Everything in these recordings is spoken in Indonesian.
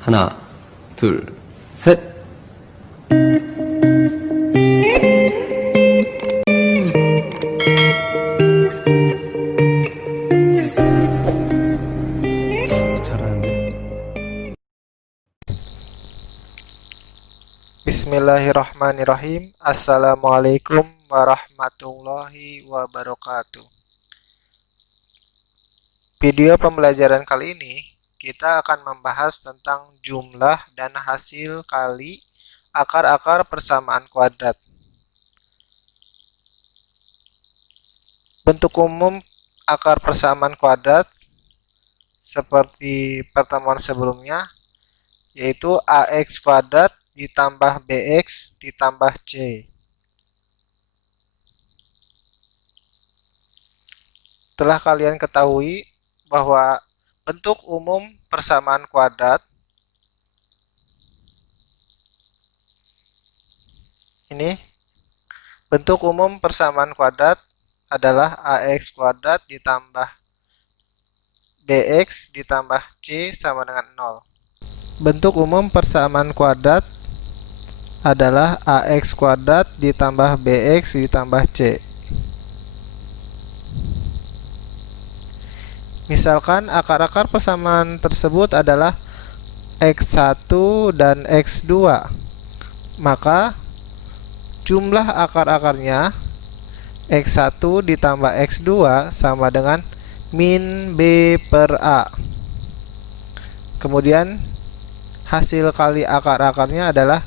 하나, 둘, 셋. 잘하는데. Bismillahirrahmanirrahim. Assalamualaikum warahmatullahi wabarakatuh. Video pembelajaran kali ini kita akan membahas tentang jumlah dan hasil kali akar-akar persamaan kuadrat. Bentuk umum akar persamaan kuadrat seperti pertemuan sebelumnya, yaitu ax kuadrat ditambah bx ditambah c. Telah kalian ketahui bahwa bentuk umum persamaan kuadrat ini, bentuk umum persamaan kuadrat adalah ax kuadrat ditambah bx ditambah c sama dengan 0. Bentuk umum persamaan kuadrat adalah ax kuadrat ditambah bx ditambah c. Misalkan akar-akar persamaan tersebut adalah x1 dan x2, maka jumlah akar-akarnya x1 ditambah x2 sama dengan min b per a. Kemudian hasil kali akar-akarnya adalah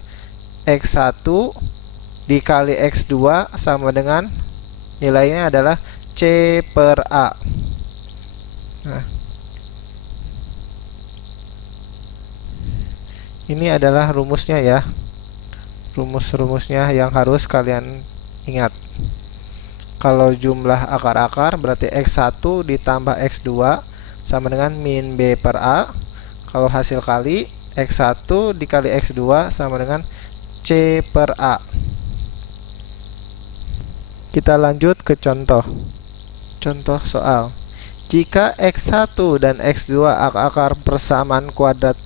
x1 dikali x2 sama dengan nilainya adalah c per a. Nah, ini adalah rumusnya ya. Rumus-rumusnya yang harus kalian ingat. Kalau jumlah akar-akar berarti x1 ditambah x2 sama dengan min b per a. Kalau hasil kali x1 dikali x2 sama dengan c per a. Kita lanjut ke contoh. Contoh soal. Jika x1 dan x2 akar persamaan kuadrat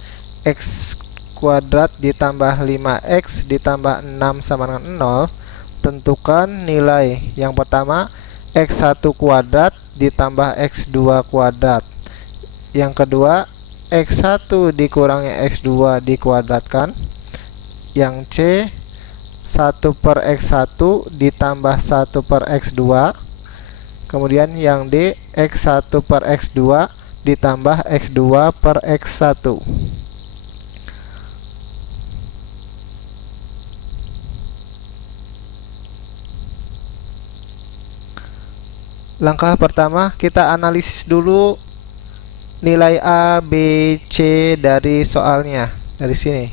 x kuadrat ditambah 5x ditambah 6 sama dengan 0, tentukan nilai. Yang pertama, x1 kuadrat ditambah x2 kuadrat. Yang kedua, x1 dikurangi x2 dikuadratkan. Yang C, 1 per x1 ditambah 1 per x2. Kemudian yang D, x1 per x2 ditambah x2 per x1. Langkah pertama, kita analisis dulu nilai A, B, C dari soalnya. Dari sini.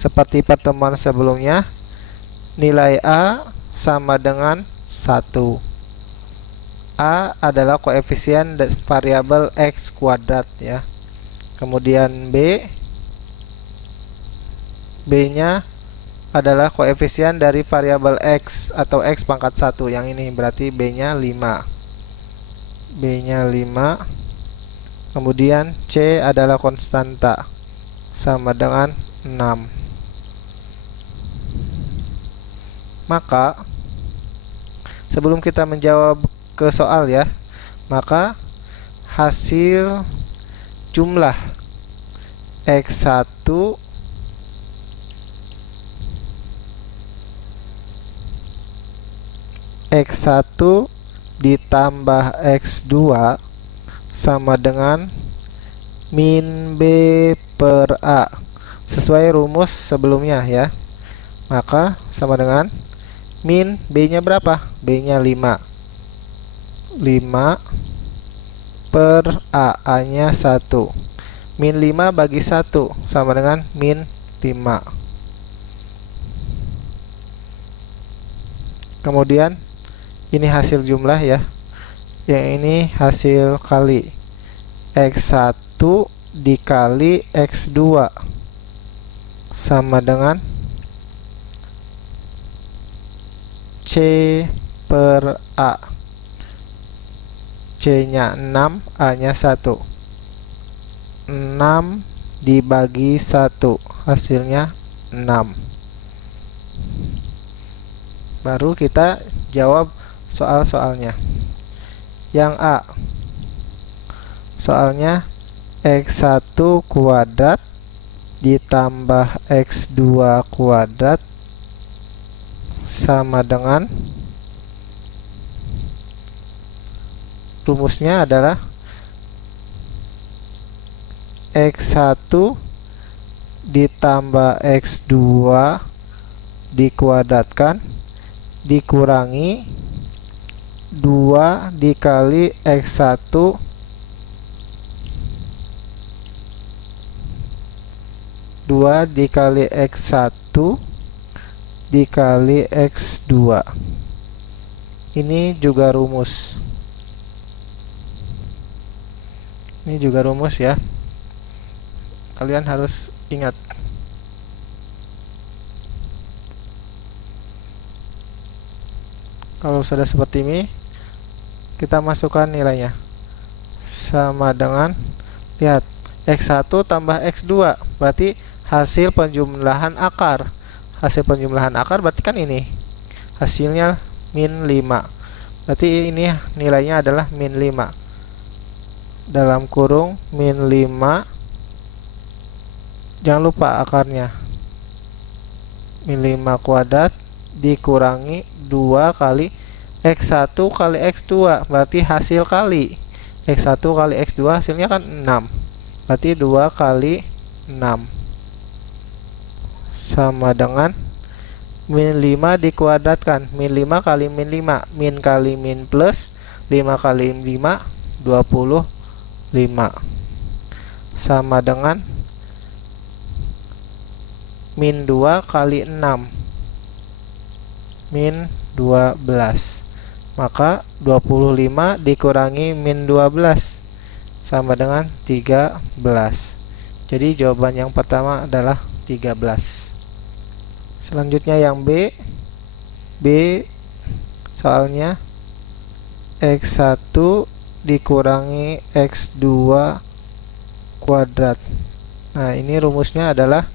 Seperti pertemuan sebelumnya, nilai A sama dengan 1. A adalah koefisien variabel x kuadrat ya. Kemudian B-nya adalah koefisien dari variabel x atau x pangkat 1. Yang ini berarti B-nya 5. B-nya 5. Kemudian C adalah konstanta sama dengan 6. Maka sebelum kita menjawab ke soal ya, maka hasil jumlah x1 ditambah x2 sama dengan min b per a sesuai rumus sebelumnya ya. Maka sama dengan min B-nya berapa? B-nya 5. 5 per A, A-nya 1. Min 5 bagi 1 sama dengan min 5. Kemudian ini hasil jumlah ya. Yang ini hasil kali. X1 dikali X2 sama dengan C per A. C nya 6, A nya 1. 6 dibagi 1, hasilnya 6. Baru kita jawab soal-soalnya. Yang A, soalnya X1 kuadrat ditambah X2 kuadrat sama dengan, rumusnya adalah X1 ditambah X2 dikuadratkan dikurangi 2 dikali X1 2 dikali X1 dikali X2. Ini juga rumus. Ini juga rumus ya. Kalian harus ingat. Kalau sudah seperti ini, kita masukkan nilainya. Sama dengan, lihat, X1 tambah X2, berarti hasil penjumlahan akar. Hasil penjumlahan akar berarti kan ini. Hasilnya min 5. Berarti ini nilainya adalah min 5. Dalam kurung min 5. Jangan lupa akarnya. Min 5 kuadrat dikurangi 2 kali X1 kali X2, berarti hasil kali X1 kali X2 hasilnya kan 6, berarti 2 kali 6 sama dengan min 5 dikuadratkan, min 5 kali min 5, min kali min plus 5 kali 5 25 sama dengan min 2 kali 6, min 12. Maka 25 dikurangi min 12 sama dengan 13. Jadi jawaban yang pertama adalah 13. Selanjutnya yang B. B soalnya X1 dikurangi X2 kuadrat. Nah, ini rumusnya adalah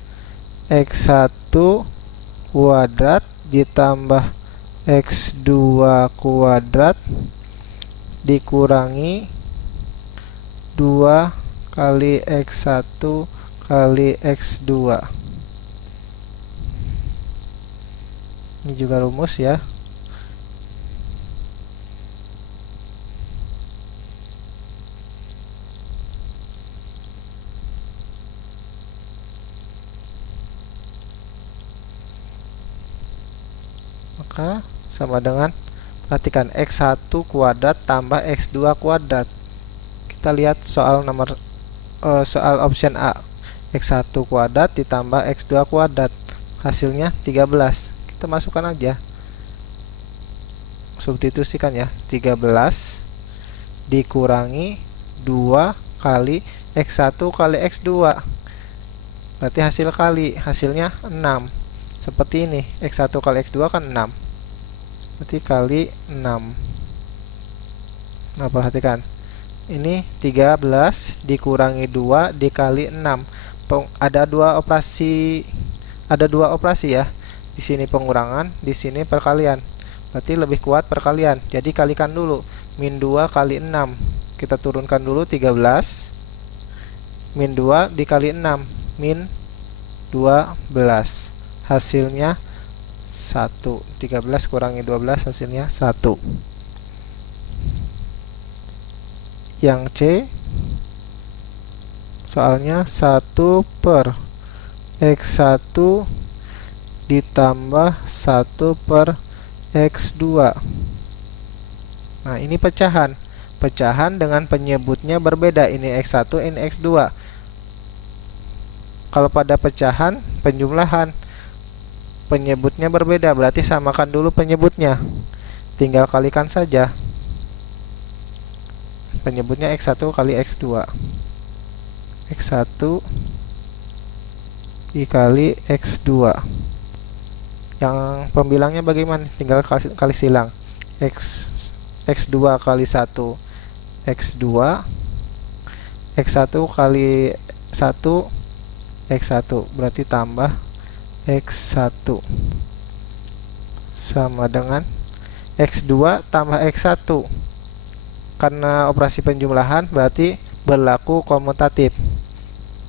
X1 kuadrat ditambah X2 kuadrat dikurangi 2 kali X1 kali X2. Ini juga rumus ya. Maka sama dengan, perhatikan, X1 kuadrat tambah X2 kuadrat. Kita lihat soal nomor soal option A. X1 kuadrat ditambah X2 kuadrat, hasilnya 13. Kita masukkan aja, substitusikan ya. 13 dikurangi 2 kali X1 kali X2, berarti hasil kali, hasilnya 6. Seperti ini, X1 kali X2 kan 6, berarti kali 6. Nah, perhatikan, ini 13 dikurangi 2 dikali 6. Ada dua operasi ya. Di sini pengurangan, di sini perkalian. Berarti lebih kuat perkalian. Jadi kalikan dulu. Min 2 kali 6. Kita turunkan dulu 13. Min 2 dikali 6, min 12. Hasilnya 1. 13 kurangi 12 hasilnya 1. Yang C soalnya 1 per X1 ditambah 1 per X2. Nah, ini pecahan. Pecahan dengan penyebutnya berbeda. Ini X1, ini X2. Kalau pada pecahan, penjumlahan, penyebutnya berbeda, berarti samakan dulu penyebutnya. Tinggal kalikan saja. Penyebutnya X1 kali X2. X1 dikali X2. Yang pembilangnya bagaimana? Tinggal kali silang. X2 kali 1 X2, X1 kali 1 X1 berarti tambah X1 sama dengan X2 tambah X1. Karena operasi penjumlahan berarti berlaku komutatif,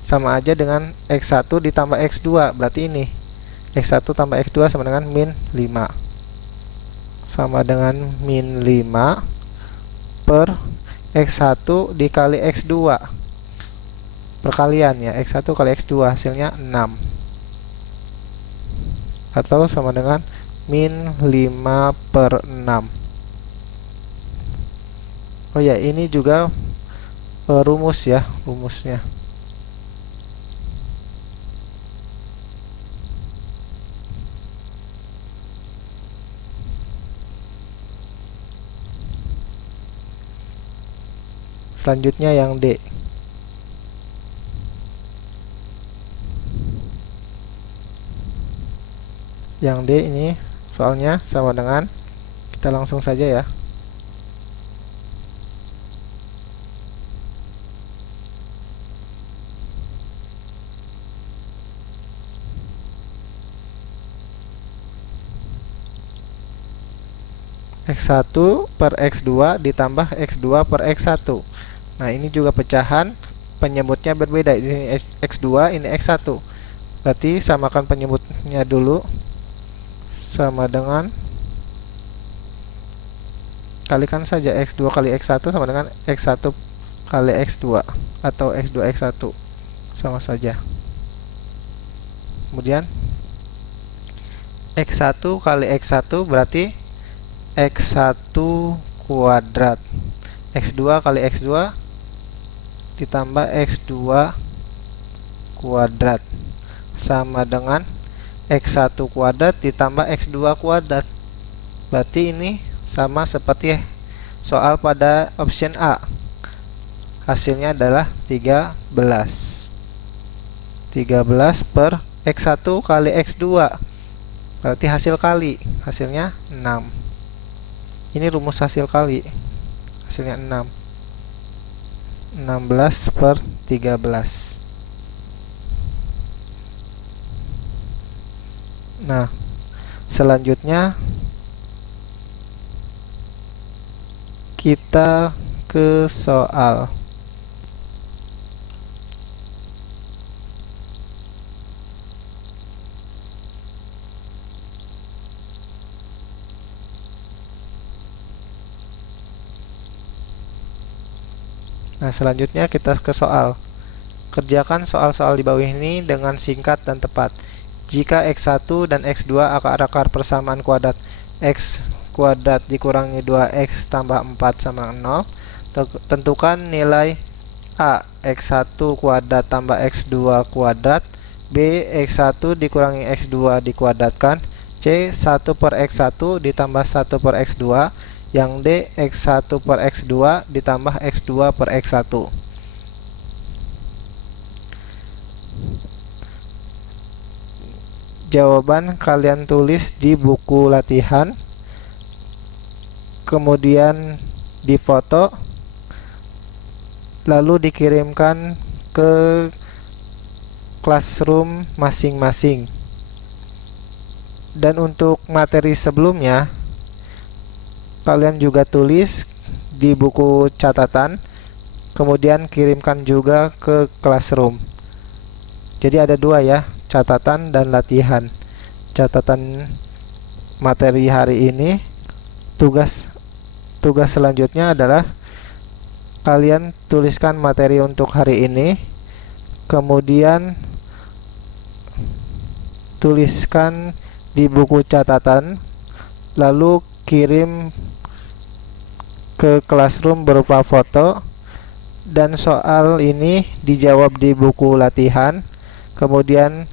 sama aja dengan X1 ditambah X2, berarti ini X1 tambah X2 sama dengan min 5, sama dengan min 5 per X1 dikali X2, perkalian ya, X1 kali X2 hasilnya 6, atau sama dengan min 5 per 6. Oh ya, ini juga rumus ya, rumusnya. Selanjutnya yang D. Yang D ini soalnya sama dengan, kita langsung saja ya. X1 per X2 ditambah X2 per X1. Nah, ini juga pecahan, penyebutnya berbeda. Ini X2, ini X1. Berarti samakan penyebutnya dulu. Sama dengan, kalikan saja X2 kali X1 sama dengan X1 kali X2 atau X2 X1, sama saja. Kemudian X1 kali X1 berarti X1 kuadrat. X2 kali X2 ditambah X2 kuadrat sama dengan X1 kuadrat ditambah X2 kuadrat. Berarti ini sama seperti soal pada option A. Hasilnya adalah 13. 13 per X1 kali X2. Berarti hasil kali, hasilnya 6. Ini rumus hasil kali, hasilnya 6. 16 per 13. Nah, selanjutnya kita ke soal. Nah, selanjutnya kita ke soal. Kerjakan soal-soal di bawah ini dengan singkat dan tepat. Jika X1 dan X2 akar-akar persamaan kuadrat X kuadrat dikurangi 2X tambah 4 sama 0, tentukan nilai A. X1 kuadrat tambah X2 kuadrat, B. X1 dikurangi X2 dikuadratkan, C. 1 per X1 ditambah 1 per X2, yang D. X1 per X2 ditambah X2 per X1. Jawaban kalian tulis di buku latihan, kemudian difoto, lalu dikirimkan ke classroom masing-masing. Dan untuk materi sebelumnya, kalian juga tulis di buku catatan, kemudian kirimkan juga ke classroom. Jadi ada dua ya, catatan dan latihan. Catatan materi hari ini, tugas selanjutnya adalah kalian tuliskan materi untuk hari ini, kemudian tuliskan di buku catatan, lalu kirim ke classroom berupa foto, dan soal ini dijawab di buku latihan, kemudian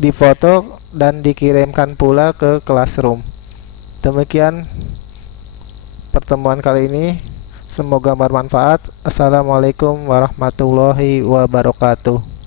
difoto dan dikirimkan pula ke classroom. Demikian pertemuan kali ini, semoga bermanfaat. Assalamualaikum warahmatullahi wabarakatuh.